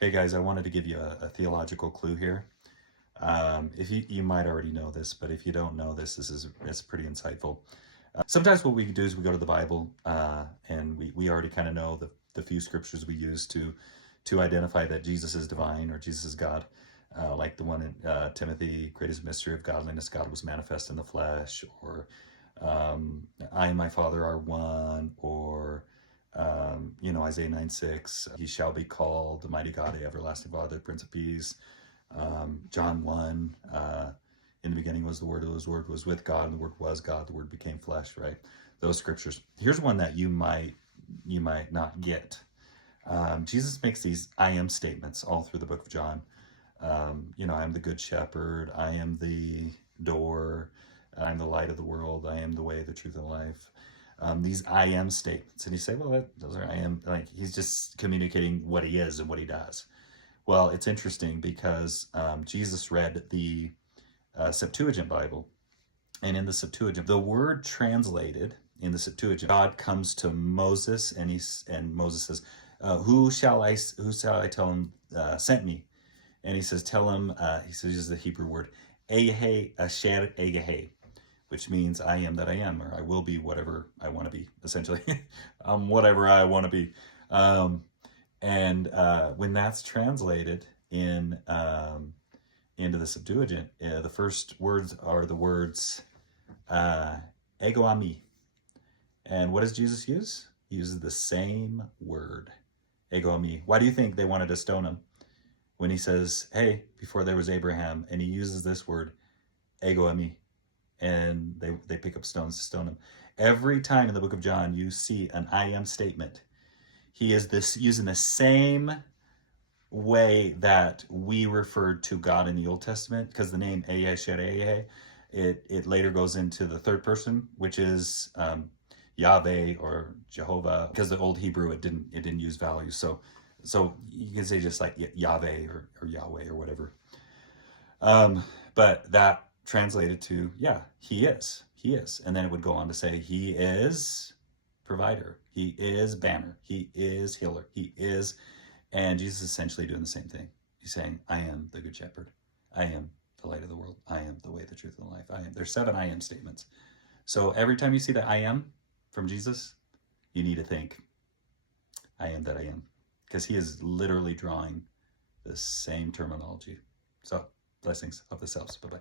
Hey guys, I wanted to give you a theological clue here. If you might already know this, but if you don't know this, it's pretty insightful. Sometimes what we do is we go to the Bible, and we already kind of know the few scriptures we use to identify that Jesus is divine or Jesus is God. Like the one in Timothy, greatest mystery of godliness, God was manifest in the flesh, or I and my Father are one, or Isaiah 9:6, he shall be called the mighty God, the everlasting Father, Prince of Peace. John 1, in the beginning was the Word, the Word was with God, and the Word was God, the Word became flesh, right? Those scriptures. Here's one that you might not get. Jesus makes these I am statements all through the book of John. I am the good shepherd, I am the door, I'm the light of the world, I am the way, the truth, and life. These I am statements. And you say, well, those are I am, like he's just communicating what he is and what he does. Well, it's interesting because Jesus read the Septuagint Bible. And in the Septuagint, the word translated in the Septuagint, God comes to Moses and Moses says, who shall I tell him sent me? And he says, tell him, he says, uses the Hebrew word, Ehe Asher Egehe, which means I am that I am, or I will be whatever I want to be, essentially. Whatever I want to be. And when that's translated into the Septuagint, the first words are the words ego ami. And what does Jesus use? He uses the same word, ego ami. Why do you think they wanted to stone him? When he says, hey, before there was Abraham, and he uses this word, ego ami, and they pick up stones to stone him. Every time in the book of John you see an I am statement, he is using the same way that we referred to God in the Old Testament, because the name Ehyeh, it later goes into the third person, which is Yahweh or Jehovah, because the old Hebrew it didn't use values. So you can say just like Yahweh or Yahweh or whatever. But that translated to, yeah, he is. And then it would go on to say, he is provider. He is banner. He is healer. He is. And Jesus is essentially doing the same thing. He's saying, I am the good shepherd. I am the light of the world. I am the way, the truth, and the life. I am. There's 7 I am statements. So every time you see the I am from Jesus, you need to think, I am that I am. Because he is literally drawing the same terminology. So blessings of the selves. Bye-bye.